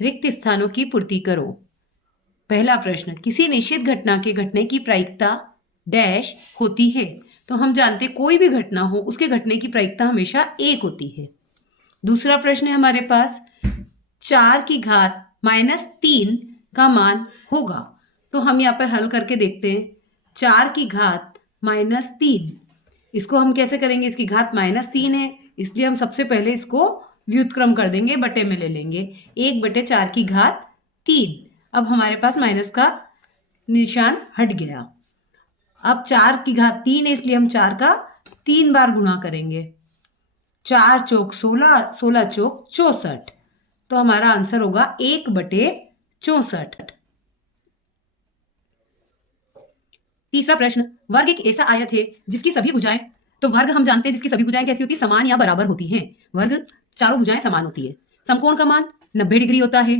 रिक्त स्थानों की पूर्ति करो। पहला प्रश्न, किसी निश्चित घटना के घटने की प्रायिकता डैश होती है। तो हम जानते कोई भी घटना हो उसके घटने की प्रायिकता हमेशा एक होती है। दूसरा प्रश्न है हमारे पास, 4 की घात -3 का मान होगा। तो हम यहाँ पर हल करके देखते हैं। 4 की घात -3, इसको हम कैसे करेंगे? इसकी घात -3 है, इसलिए हम सबसे पहले इसको व्युत्क्रम कर देंगे, बटे में ले लेंगे। 1/4 की घात 3। अब हमारे पास माइनस का निशान हट गया। अब 4 की घात 3 है, इसलिए हम 4 का 3 बार गुणा करेंगे। 4 चौक 16, 16 चौक 64। तो हमारा आंसर होगा 1/64। तीसरा प्रश्न, वर्ग एक ऐसा आयत है जिसकी सभी भुजाएं, तो वर्ग हम जानते हैं जिसकी सभी भुजाएं कैसी होती है? समान या बराबर होती हैं। वर्ग चारों भुजाएं समान होती है। समकोण का मान 90 डिग्री होता है।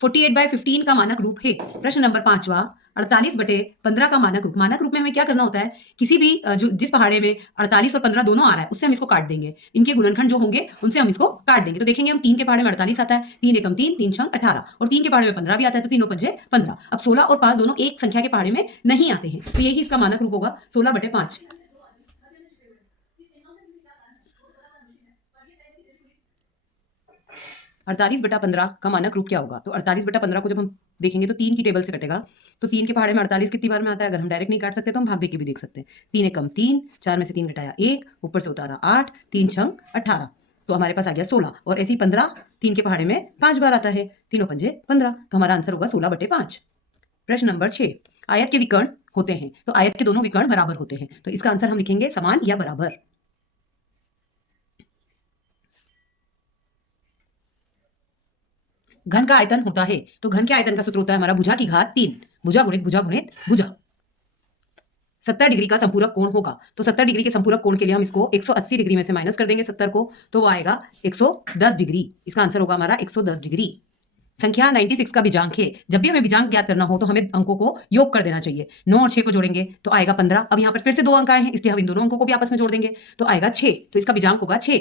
48/15 का मानक रूप है। प्रश्न नंबर 5वां, 48/15 का मानक रूप। मानक रूप में हमें क्या करना होता है? किसी भी जो जिस पहाड़े में 48 और 15 दोनों आ रहा है उससे हम इसको काट देंगे। इनके गुणनखंड जो होंगे उनसे हम इसको काट देंगे। तो देखेंगे हम 3 के पहाड़े में 48 आता है, 3 एकम 3, 3 छंग 18, और 3 के पहाड़े में 15 भी आता है, तो 3 पंजे 15। अब 16 और 5 दोनों एक संख्या के पहाड़े में नहीं आते हैं, तो यही इसका मानक रूप होगा 16/5। 48/15 का मानक रूप क्या होगा? तो 48/15 को जब हम देखेंगे तो 3 की टेबल से कटेगा। तो 3 के पहाड़े में 48 कितनी बार में आता है? अगर हम डायरेक्ट नहीं काट सकते तो हम भाग दे के भी देख सकते हैं। 3 एकम 3, 4 में से 3 घटाया 1, ऊपर से उतारा 8, 3 छंग 18, तो हमारे पास आ गया 16। और ऐसे ही 15 3 के पहाड़े में 5 बार आता है, तीनों पंजे 15, तो हमारा आंसर होगा 16/5। प्रश्न नंबर 6, आयत के विकर्ण होते हैं, तो आयत के दोनों विकर्ण बराबर होते हैं, तो इसका आंसर हम लिखेंगे समान या बराबर। घन का आयतन होता है, तो घन के आयतन का सूत्र होता है हमारा भुजा की घात 3, भुजा गुणित भुजा गुणित भुजा। 70 डिग्री का संपूरक कोण होगा, तो 70 डिग्री के संपूरक कोण के लिए हम इसको 180 डिग्री में से माइनस कर देंगे 70 को, तो वो आएगा 110 डिग्री। इसका आंसर होगा हमारा 110 डिग्री। संख्या 96 का बीजांक है। जब भी हमें बीजांक ज्ञात करना हो तो हमें अंकों को योग कर देना चाहिए। 9 और 6 को जोड़ेंगे तो आएगा 15। अब यहाँ पर फिर से 2 अंक आए हैं, इसलिए हम इन दोनों अंकों को भी आपस में जोड़ देंगे, तो आएगा 6, तो इसका बीजांक होगा 6।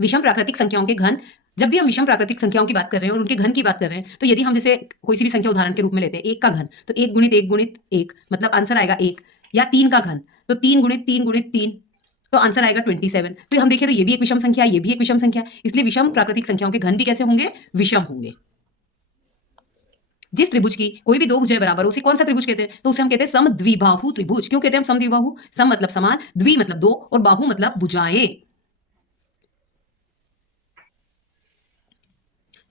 विषम प्राकृतिक संख्याओं के घन, जब भी हम विषम प्राकृतिक संख्याओं की बात कर रहे हैं और उनके घन की बात कर रहे हैं, तो यदि हम जैसे कोई सी भी संख्या उदाहरण के रूप में लेते हैं 1 का घन, तो 1 गुणित 1 गुणित 1, मतलब आंसर आएगा 1। या 3 का घन, तो 3 गुणित 3 गुणित 3, तो आंसर आएगा 27। तो हम देखें तो ये भी एक विषम संख्या, ये भी एक विषम संख्या, इसलिए विषम प्राकृतिक संख्याओं के घन भी कैसे होंगे? विषम होंगे। जिस त्रिभुज की कोई भी दो भुजाएं बराबर हो उसे कौन सा त्रिभुज कहते हैं? तो उसे हम कहते हैं समद्विबाहु त्रिभुज। क्यों कहते हैं हम समद्विबाहु? सम मतलब समान, द्वि मतलब दो, और बाहु मतलब भुजाएं।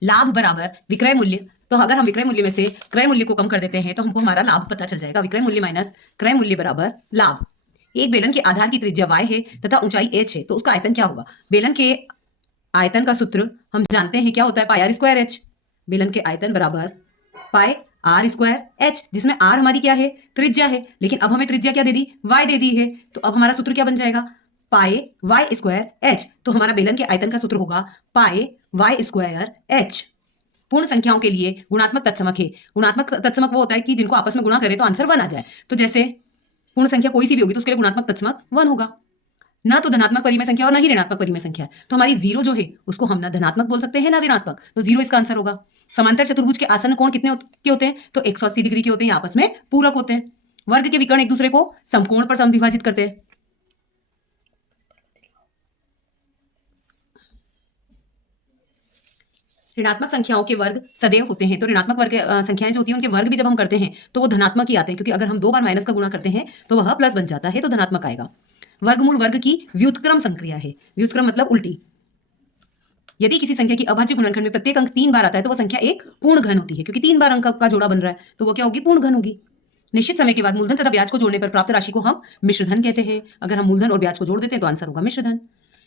लाभ बराबर विक्रय मूल्य, तो अगर हम विक्रय मूल्य में से क्रय मूल्य को कम कर देते हैं तो हमको हमारा लाभ पता चल जाएगा। विक्रय मूल्य माइनस क्रय मूल्य बराबर लाभ। एक बेलन के आधार की त्रिज्या y है तथा ऊंचाई h है, तो उसका आयतन क्या होगा? बेलन के आयतन का सूत्र हम जानते हैं क्या होता है? पाई आर स्क्वायर एच। बेलन के आयतन बराबर पाई आर स्क्वायर एच, जिसमें आर हमारी क्या है? त्रिज्या है, लेकिन अब हमें त्रिज्या क्या दे दी? y दे दी है, तो अब हमारा सूत्र क्या बन जाएगा? पाई वाई स्क्वायर एच। तो हमारा बेलन के आयतन का सूत्र होगा पाई वाई स्क्वायर एच। पूर्ण संख्याओं के लिए गुणात्मक तत्समक है। गुणात्मक तत्समक वो होता है कि जिनको आपस में गुणा करें तो आंसर 1 आ जाए। तो जैसे पूर्ण संख्या कोई सी भी होगी तो उसके लिए गुणात्मक तत्समक 1 होगा। ना तो धनात्मक परिमेय संख्या और ना ही ऋणात्मक परिमेय संख्या है, तो हमारी 0 जो है उसको हम ना धनात्मक बोल सकते हैं ना ऋणात्मक, तो 0 इसका आंसर होगा। समांतर चतुर्भुज के आसन कोण कितने के होते हैं? तो 180 डिग्री के होते हैं, आपस में पूरक होते हैं। वर्ग के विकर्ण एक दूसरे को समकोण पर समद्विभाजित करते हैं। ऋणात्मक संख्याओं के वर्ग सदैव होते हैं, तो ऋणात्मक वर्ग संख्याएं जो होती हैं उनके वर्ग भी जब हम करते हैं तो वो धनात्मक ही आते हैं, क्योंकि अगर हम 2 बार माइनस का गुणा करते हैं तो वह प्लस बन जाता है, तो धनात्मक आएगा। वर्गमूल वर्ग की व्युत्क्रम संक्रिया है। व्युत्क्रम मतलब उल्टी। यदि किसी संख्या की अभाज्य गुणनखंड में प्रत्येक अंक 3 बार आता है तो वह संख्या एक पूर्ण घन होती है, क्योंकि 3 बार अंक का जोड़ा बन रहा है, तो वो क्या होगी? पूर्ण घन होगी। निश्चित समय के बाद मूलधन तथा ब्याज को जोड़ने पर प्राप्त राशि को हम मिश्रधन कहते हैं। अगर हम मूलधन और ब्याज को जोड़ देते हैं तो आंसर होगा मिश्रधन।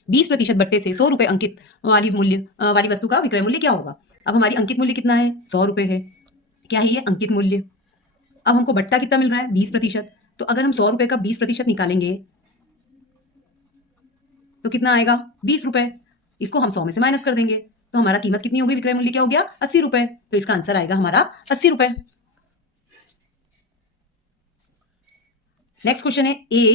20% बट्टे से 100 रुपए अंकित वाली वस्तु का विक्रय मूल्य क्या होगा? अब हमारी अंकित मूल्य कितना है? 100 रुपए है। क्या है ये? अंकित मूल्य। अब हमको बट्टा कितना मिल रहा है? 20%। तो अगर हम 100 रुपए का 20% निकालेंगे तो कितना आएगा? 20 रुपए। इसको हम 100 में से माइनस कर देंगे तो हमारा कीमत कितनी होगी? विक्रय मूल्य क्या हो गया? 80 रुपए। तो इसका आंसर आएगा हमारा 80 रुपए। नेक्स्ट क्वेश्चन है a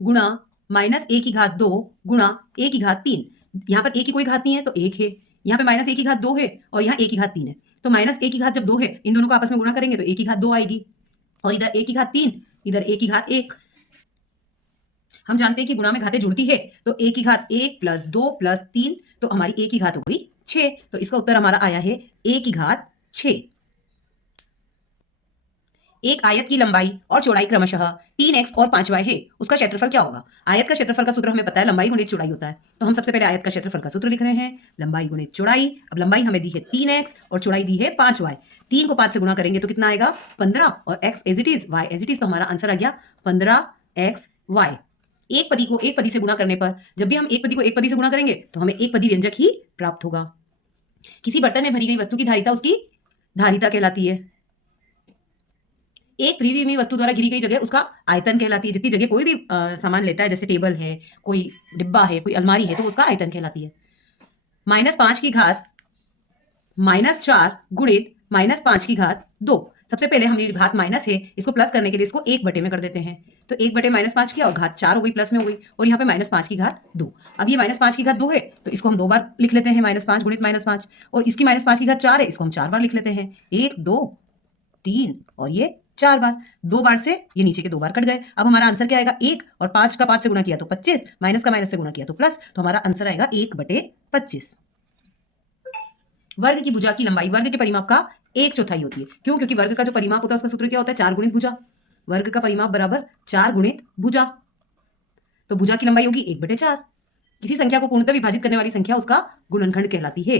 गुणा -a की घात 2 गुणा a की घात 3। यहाँ पर a की कोई घात नहीं है तो 1 है, यहाँ पे माइनस ए की घात 2 है और यहाँ ए की घात 3 है, तो माइनस ए की घात जब 2 है, इन दोनों को आपस में गुणा करेंगे तो ए की घात 2 आएगी, और इधर ए की घात 3, इधर ए की घात 1। हम जानते हैं कि गुणा में घातें जुड़ती है, तो ए की घात 1 प्लस 2 प्लस 3, तो हमारी ए की घात हो गई 6। तो इसका उत्तर हमारा आया है ए की घात 6। एक आयत की लंबाई और चौड़ाई क्रमशः 3x और 5y है, उसका क्षेत्रफल क्या होगा? आयत का क्षेत्रफल का सूत्र हमें पता है, लंबाई गुणित चौड़ाई होता है, तो हम सबसे पहले आयत का क्षेत्रफल का सूत्र लिख रहे हैं, लंबाई गुणित चौड़ाई। अब लंबाई हमें दी है 3x और चौड़ाई दी है 5y, 3 को 5 से गुणा करेंगे तो कितना आएगा? 15, और x as it is, y as it is, तो हमारा आंसर आ गया 15xy। एक पदी को एक पदी से गुणा करने पर, जब भी हम एक पदी को एक पदी से गुणा करेंगे तो हमें एक पदी व्यंजक ही प्राप्त होगा। किसी बर्तन में भरी गई वस्तु की धारिता उसकी धारिता कहलाती है। एक त्रिविमीय वस्तु द्वारा घिरी गई जगह उसका आयतन कहलाती है। जितनी जगह कोई भी सामान लेता है, जैसे टेबल है, कोई डिब्बा है, कोई अलमारी है, तो उसका आयतन कहलाती है। -5 की घात -4 गुणित -5 की घात 2। सबसे पहले हम ये घात माइनस है, इसको प्लस करने के लिए इसको 1 बटे में कर देते हैं, तो 1 बटे -5 किया और घात 4 हो गई, प्लस में हो गई, और यहाँ पे -5 की घात 2। अब ये -5 की घात 2 है तो इसको हम 2 बार लिख लेते हैं, -5 गुणित -5, और इसकी -5 की घात 4 है, इसको हम 4 बार लिख लेते हैं, 1 2 3 और ये 4 बार। 2 बार से ये नीचे के 2 बार कट गए। अब हमारा आंसर क्या आएगा? 1, और 5 का 5 से गुणा किया तो 25, माइनस का माइनस से गुणा किया तो प्लस, तो हमारा आंसर आएगा 1/25। वर्ग की भुजा की लंबाई वर्ग के परिमाप का 1/4 होती है। क्यों? क्योंकि वर्ग का जो परिमाप होता है उसका सूत्र क्या होता है? 4 गुणित भुजा। वर्ग का परिमाप बराबर 4 गुणित भुजा, तो भुजा की लंबाई होगी 1/4। किसी संख्या को पूर्णतः विभाजित करने वाली संख्या उसका गुणनखंड कहलाती है।